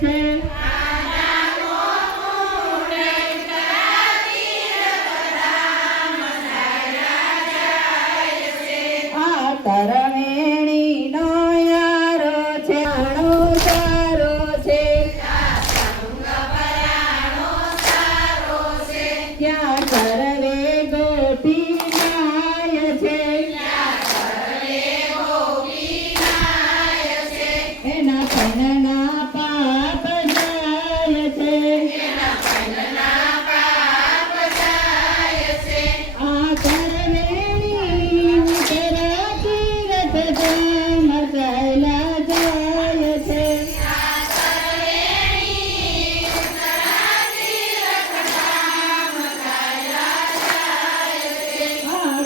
છે આ તરવેણીનો યારો છે આણો સારો છે ત્યાં સર્વે ગોપી નાય છે એના પૈણના પાપ જાય છે આ તરવેણી ઉતરા તીરથ ધામ ચાલ્યા જાય છે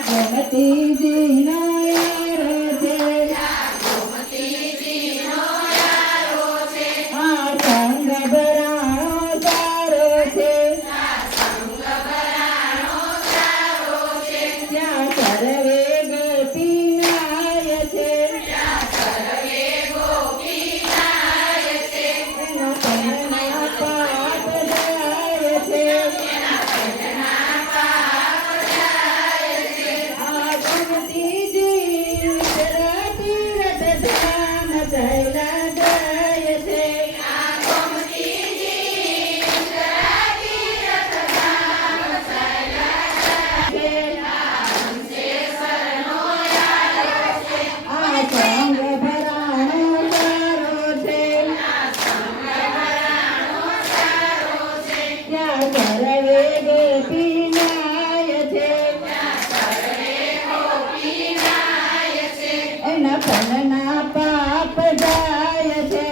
ગોમતીજીનો યારો છે આ સંગ ભરાણો સારો છે ત્યાં સર્વે ગોપી નાય છે એના પૈણના પાપ જાય છે આ ગોમતીજી ઉતરા તીરથ ધામ ચાલ્યા જાય છે આ સંગ ભરાણો સારો છે ત્યાં સર્વે ગોપી નાય છે એના પૈણના પાપ જાય છે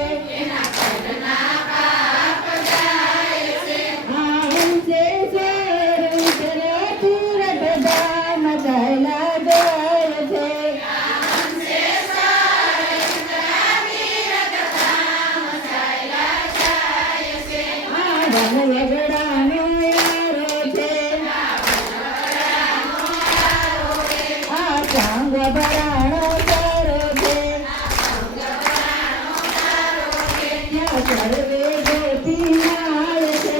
આ હંસે સર ઉતરા તીરથ ધામ ચાલ્યા જાય છે આ વન વગડાનો યારો છે આ સંગ ભરાણો સારો છે ત્યાં સર્વે ગોપી નાય છે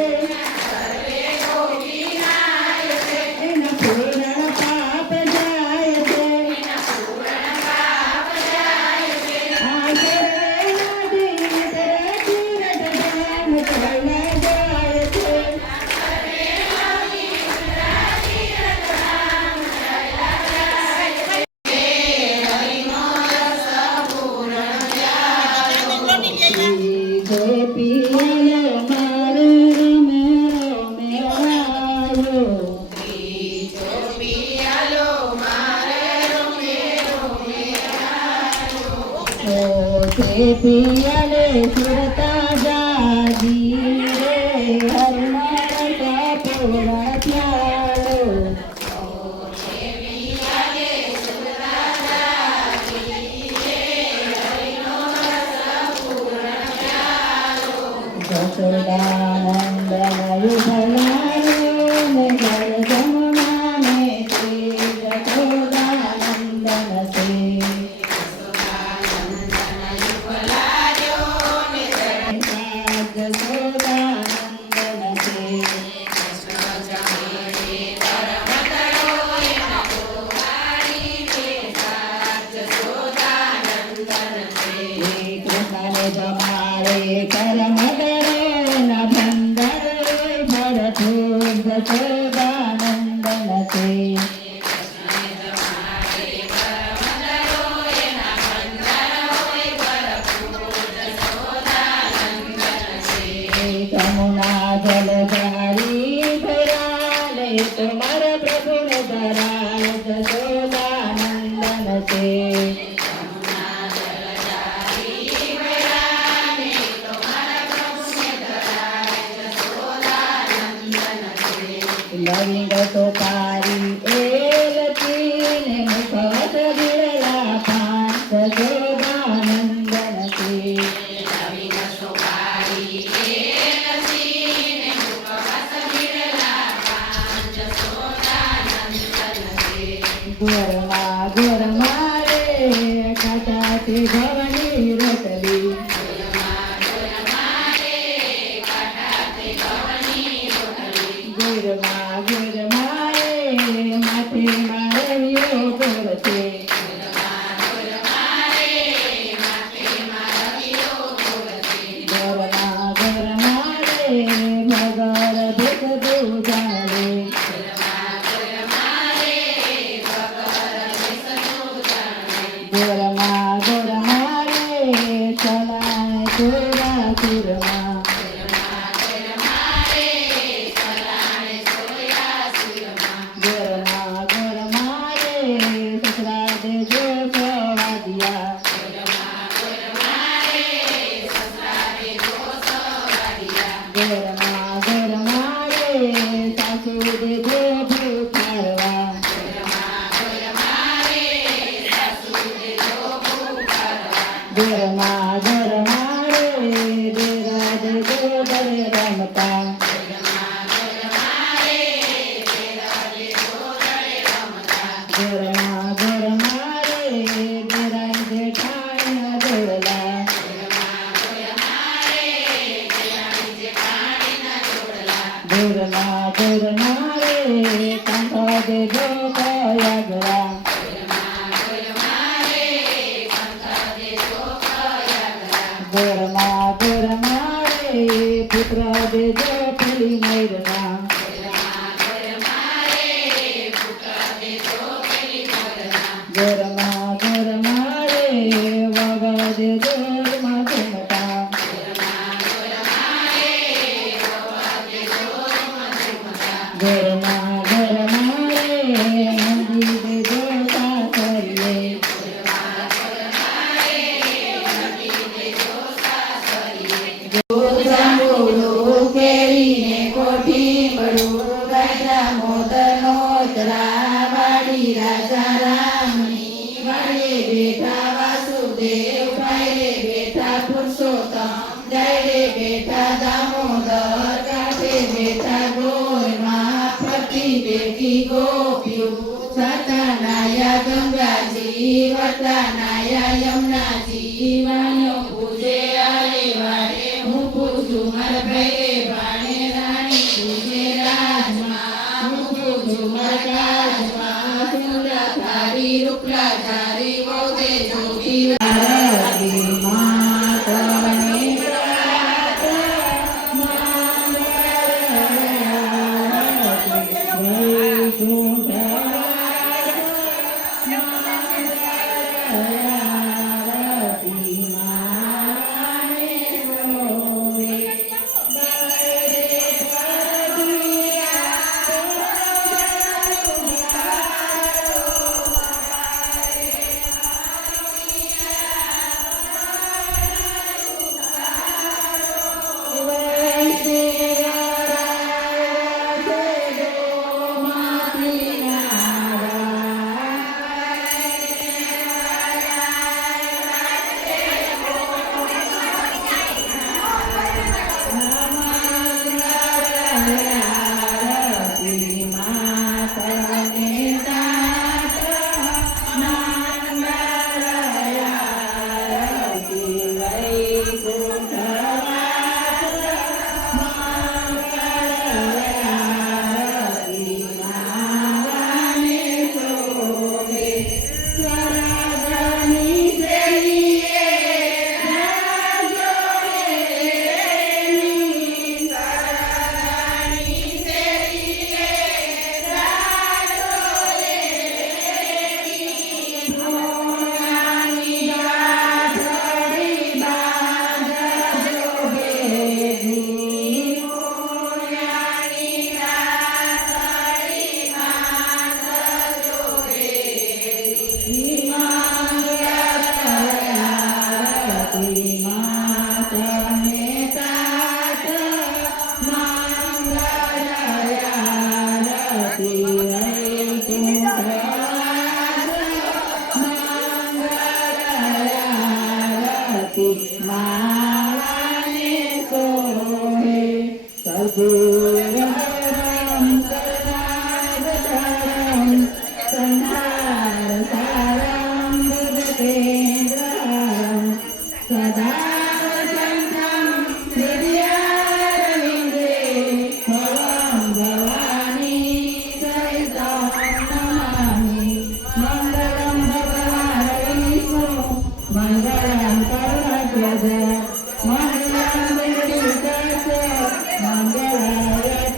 એના પૂર્ણ પાપ જાય છે આ સર્વે નદી ઉતરા તીરથ ધામ ચાલ્યા જાય છે ગોપીઓ મારો રમે રમે આવ્યો પિયાલે સુરતા જાજી રે હરનાર કપોરા પ્યાલો જશોદાનંદન યુગલાયો ને જળ જમુના ને શ્રી જશોદાનંદન શ્રી तुम्हारा प्रभु ने धराल जशोदानंदन से लविंग तो पारी एलती ने मुखवत बिरला पान जशोदानंदन से गोरमा रे खाटाती भवनी रतली ઘરમાં ઘરમાં રે સાસુ દેજો ભૂખારવા ઘરમાં ઘરમાં રે દેરા દેજો ઘરે રમતા ઘરમાં ઘરમાં રે દેરાઈ જેઠાણીના જોડલા ઘરમાં ઘરમાં રે કાંઠા દેજો કયાગરા ઘરમાં ઘરમાં રે પુત્ર દેજો પેલી મૈરના ઘરમાં ઘરમાં રે વાવા દેજો મધુમતા ઘરમાં ઘરમાં રે મંદી દેજો સાસરીએ કેરીને કોઠી મળું રાજા મોદનો વાડી રાજા રામની વાડે બેઠા વાસુદેવ ભાઈ બેઠા પુરુષોત્તમ જય બેઠા દામોદર કાંઠે બેઠા ગોરમાં ફરતી બેઠી ગોપીઓ છતાં નાયા ગંગાજી વટા નાયા યમુનાજી વાણિયો પૂજે આરે વારે હું પૂજું મારા ભાઈ ભાણે રાણી પૂજે રાજમાં હું પૂજું મારા કાજમાં સુંદરા થાળી રૂપલા ધારી બહુદે જોગી આરતી માતને મંગળમ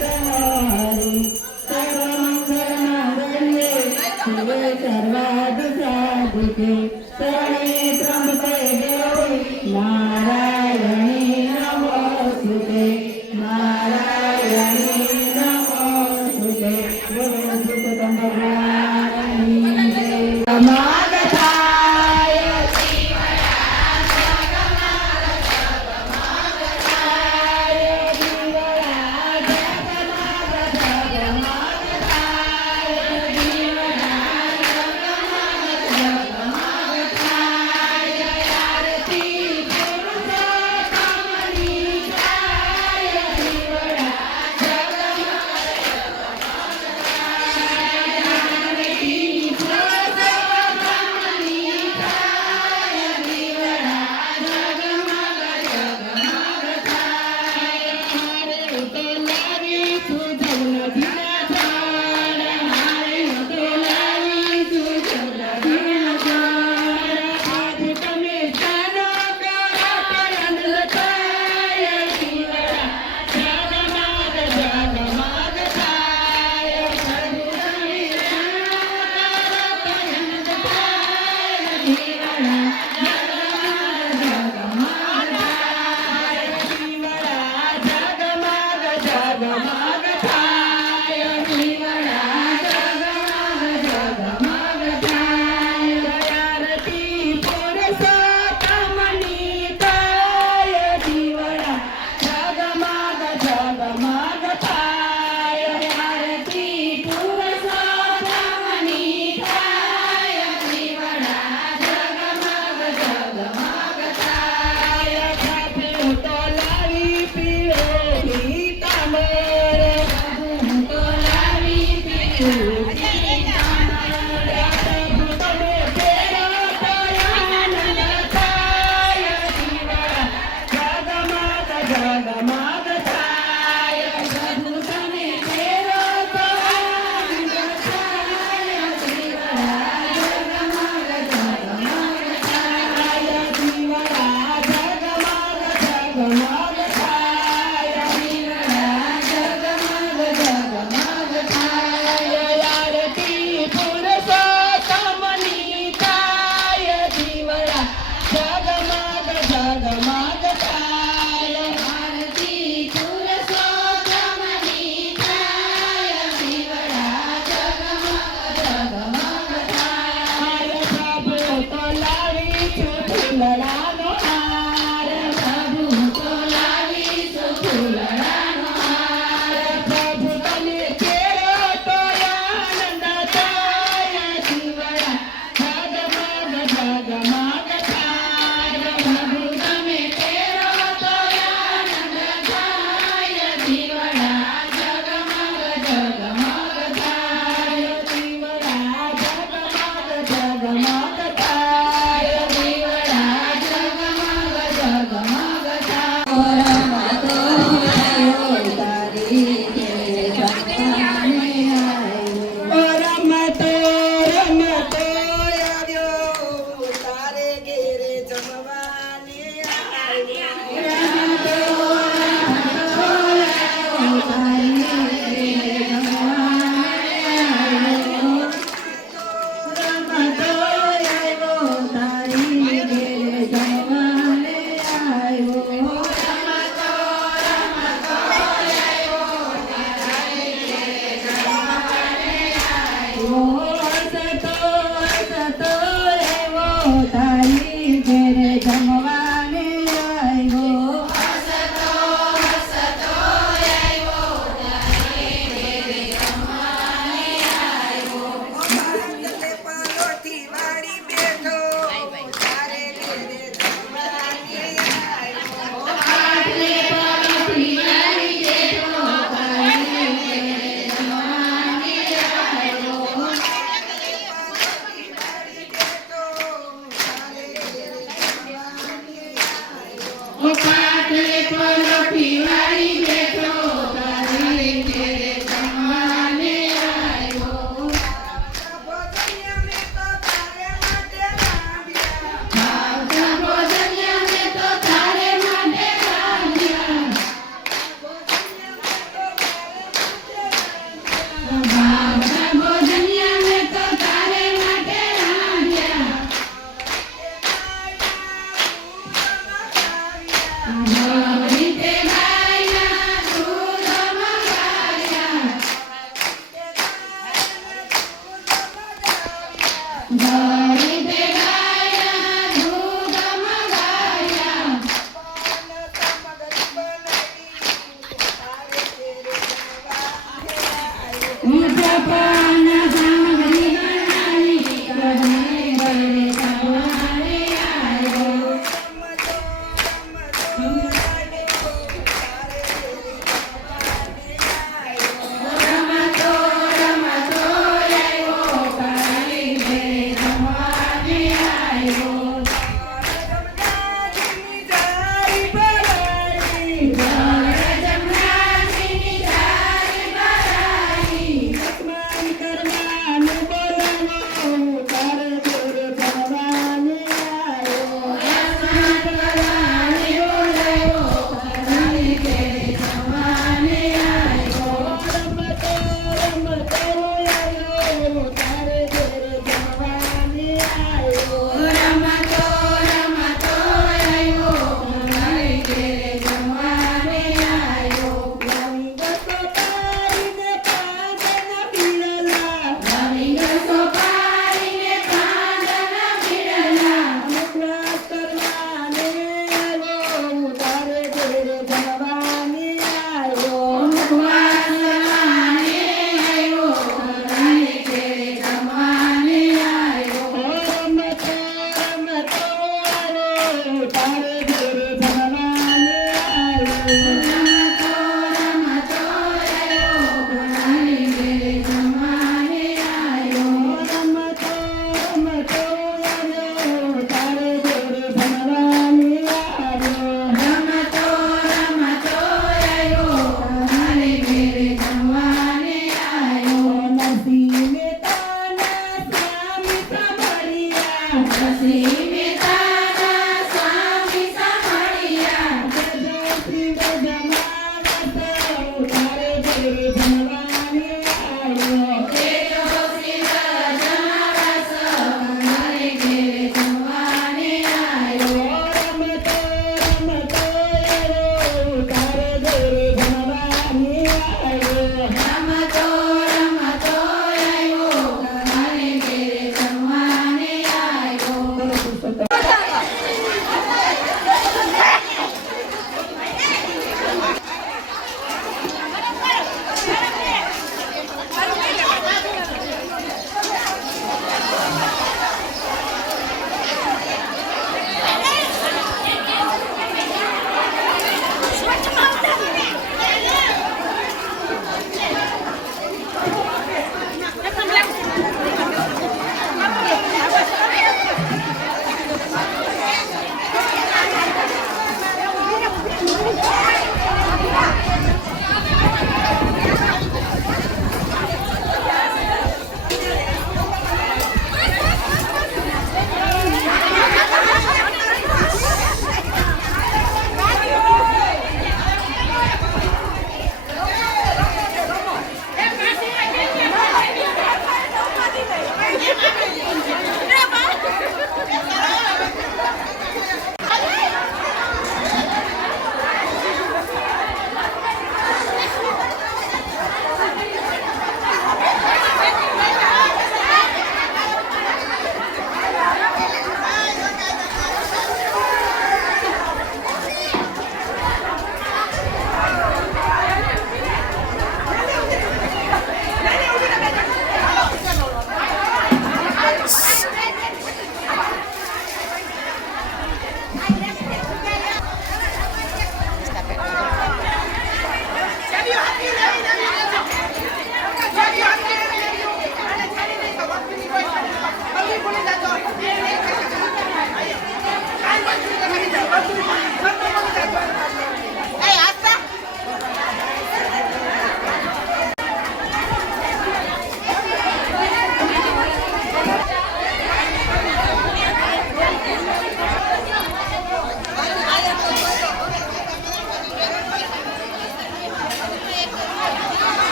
આસમાન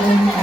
Om